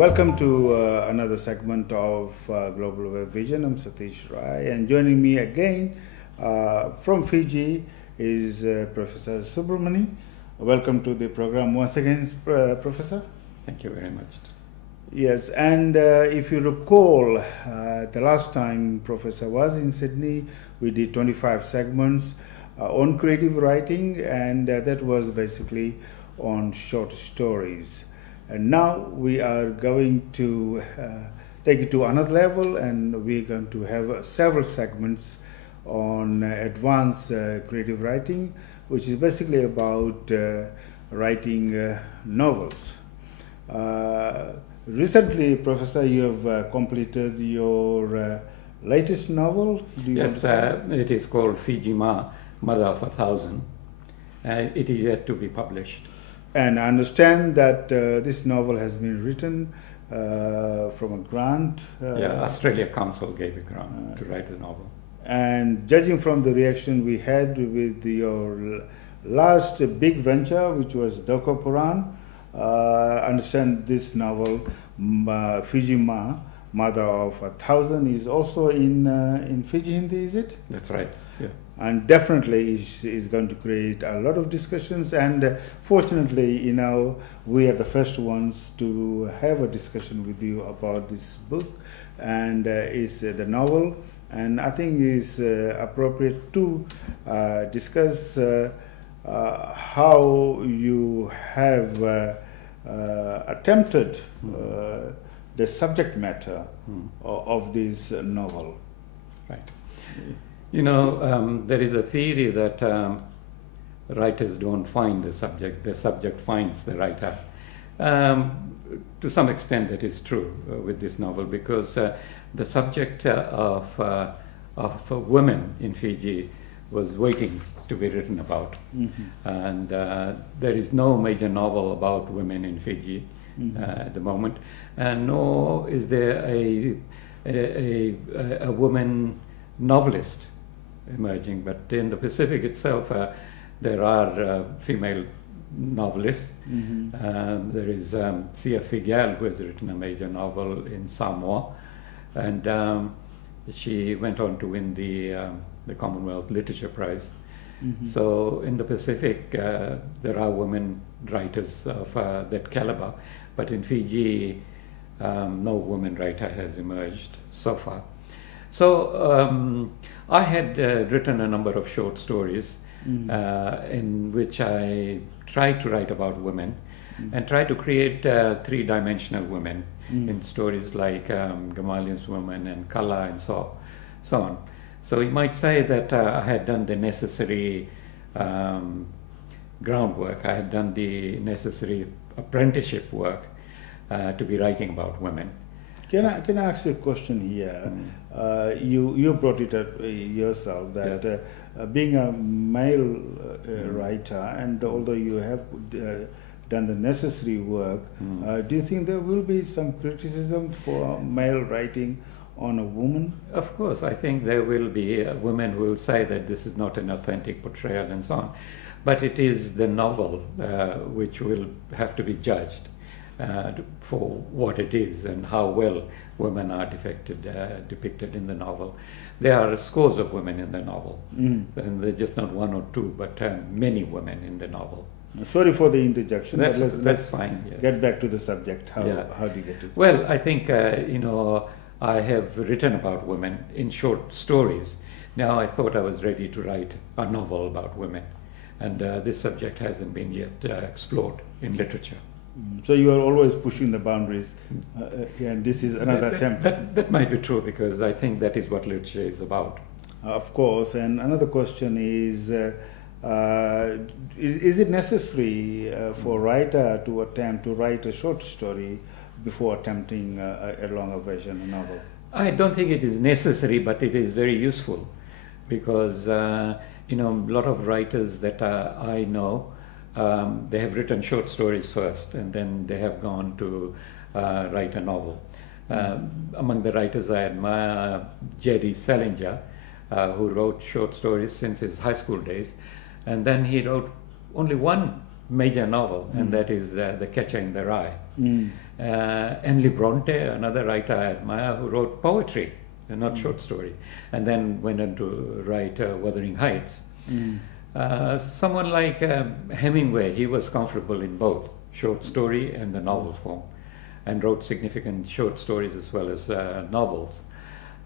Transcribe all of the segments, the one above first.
Welcome to another segment of Global Web Vision. I'm Satish Rai, and joining me again from Fiji is Professor Subramani. Welcome to the program once again, Professor. Thank you very much. Yes, and if you recall, the last time Professor was in Sydney, we did 25 segments on creative writing, and that was basically on short stories. And now we are going to take it to another level, and we're going to have several segments on advanced creative writing, which is basically about writing novels. Recently, Professor, you have completed your latest novel. Do you yes, it is called Fiji Ma, Mother of 1,000. It is yet to be published. And I understand that this novel has been written from a grant. Australia Council gave a grant to write the novel. And judging from the reaction we had with your last big venture, which was Doko Puran, I understand this novel, Fiji Ma, Mother of 1,000, is also in Fiji Hindi, is it? That's right, yeah. And definitely is going to create a lot of discussions, and fortunately, we are the first ones to have a discussion with you about this book, and it's the novel, and I think it's appropriate to discuss how you have attempted the subject matter of this novel. Right. There is a theory that writers don't find the subject finds the writer. To some extent that is true with this novel, because the subject of women in Fiji was waiting to be written about. And there is no major novel about women in Fiji at the moment, and nor is there a woman novelist emerging. But in the Pacific itself, there are female novelists. There is Sia Figyal, who has written a major novel in Samoa, and she went on to win the Commonwealth Literature Prize. So in the Pacific, there are women writers of that caliber, but in Fiji, no woman writer has emerged so far. So I had written a number of short stories in which I tried to write about women and try to create three-dimensional women in stories like Gamaliel's Woman and Kala and so on. So you might say that I had done the necessary groundwork. I had done the necessary apprenticeship work to be writing about women. Can I ask you a question here? You brought it up yourself that yes. Being a male writer, and although you have done the necessary work, do you think there will be some criticism for male writing on a woman? Of course, I think there will be. Women will say that this is not an authentic portrayal and so on. But it is the novel which will have to be judged for what it is and how well women are depicted in the novel. There are scores of women in the novel, and they're just not one or two, but many women in the novel. Sorry for the interjection. That's fine. Yeah. Get back to the subject. How do you get it? Well, I think I have written about women in short stories. Now I thought I was ready to write a novel about women, and this subject hasn't been yet explored in literature. So you are always pushing the boundaries, and this is another attempt. That might be true, because I think that is what literature is about. Of course, and another question is it necessary for a writer to attempt to write a short story before attempting a longer version, a novel? I don't think it is necessary, but it is very useful, because a lot of writers that I know, they have written short stories first, and then they have gone to write a novel. Among the writers I admire, J.D. Salinger, who wrote short stories since his high school days, and then he wrote only one major novel, and that is The Catcher in the Rye. Mm. Emily Bronte, another writer I admire, who wrote poetry, not short story, and then went on to write Wuthering Heights. Someone like Hemingway, he was comfortable in both short story and the novel form, and wrote significant short stories as well as novels.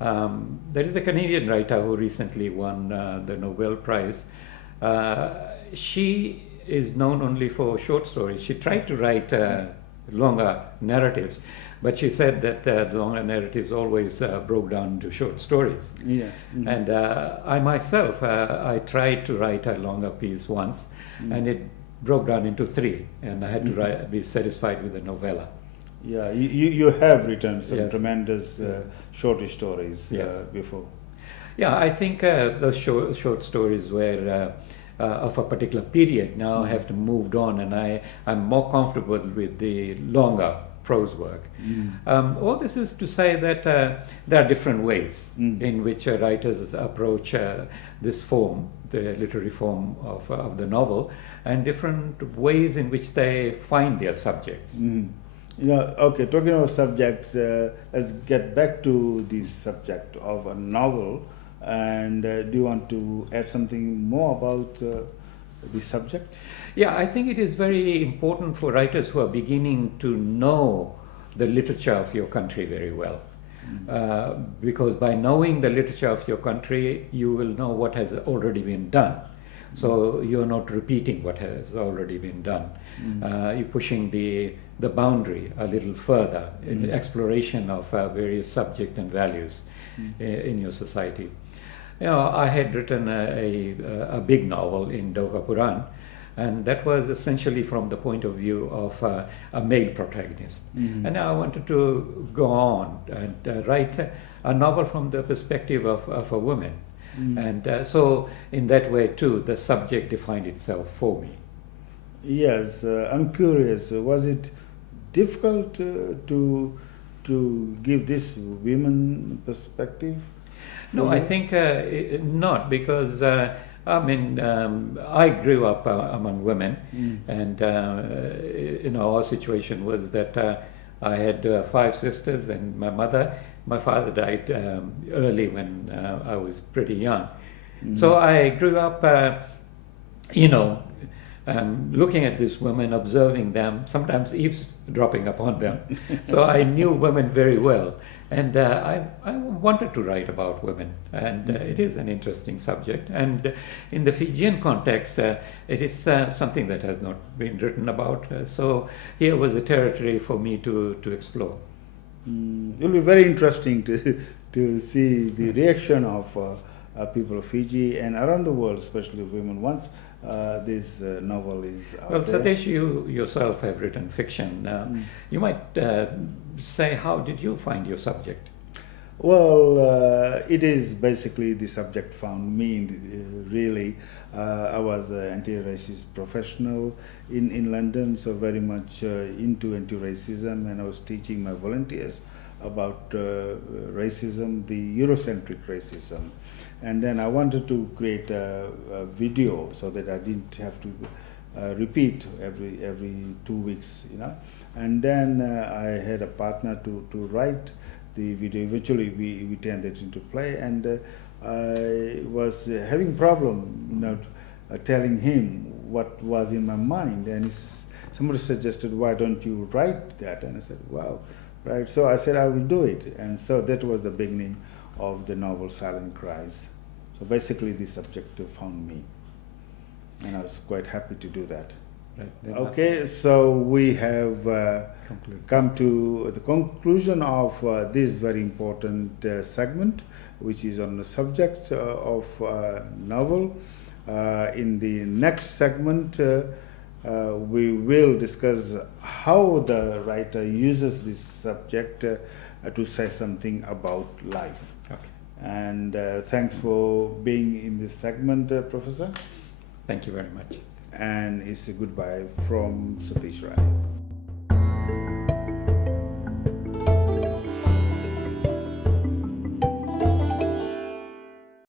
There is a Canadian writer who recently won the Nobel Prize. She is known only for short stories. She tried to write longer narratives, but she said that the longer narratives always broke down into short stories. Yeah. And I myself, I tried to write a longer piece once, and it broke down into 3, and I had to be satisfied with the novella. Yeah, you have written some Yes. tremendous short stories Yes. before. Yeah, I think those short stories were of a particular period. Now I have to moved on, and I'm more comfortable with the longer prose work. All this is to say that there are different ways in which writers approach this form, the literary form of the novel, and different ways in which they find their subjects. Okay, talking about subjects, let's get back to the subject of a novel. And do you want to add something more about the subject? Yeah, I think it is very important for writers who are beginning to know the literature of your country very well. Because by knowing the literature of your country, you will know what has already been done. So you're not repeating what has already been done. You're pushing the boundary a little further in the exploration of various subjects and values in your society. You know, I had written a big novel in Doka Puran, and that was essentially from the point of view of a male protagonist. And now I wanted to go on and write a novel from the perspective of a woman. And so in that way too, the subject defined itself for me. Yes, I'm curious. Was it difficult to give this women perspective? No, I think not, because I mean, I grew up among women, and you know, our situation was that I had 5 sisters, and my father died early when I was pretty young. So I grew up, you know, looking at these women, observing them, sometimes eavesdropping upon them. So I knew women very well, and I wanted to write about women, and it is an interesting subject. And in the Fijian context, it is something that has not been written about. So here was a territory for me to explore. It will be very interesting to see the reaction of people of Fiji and around the world, especially women, once this novel is out Well, there. Satish, you yourself have written fiction. You might say, how did you find your subject? Well, it is basically the subject found me, really. I was an anti-racist professional in London, so very much into anti-racism, and I was teaching my volunteers about racism, the Eurocentric racism. And then I wanted to create a video so that I didn't have to repeat every 2 weeks, you know. And then I had a partner to write the video. Eventually we turned it into play, and I was having problem, you know, telling him what was in my mind, and somebody suggested, why don't you write that? And I said, wow, right. So I said I will do it, and so that was the beginning of the novel Silent Cries. So basically the subject found me, and I was quite happy to do that. Right, Okay, so we have come to the conclusion of this very important segment, which is on the subject of novel. In the next segment, we will discuss how the writer uses this subject to say something about life. Okay. And thanks for being in this segment, Professor. Thank you very much. And it's a goodbye from Satish Rai.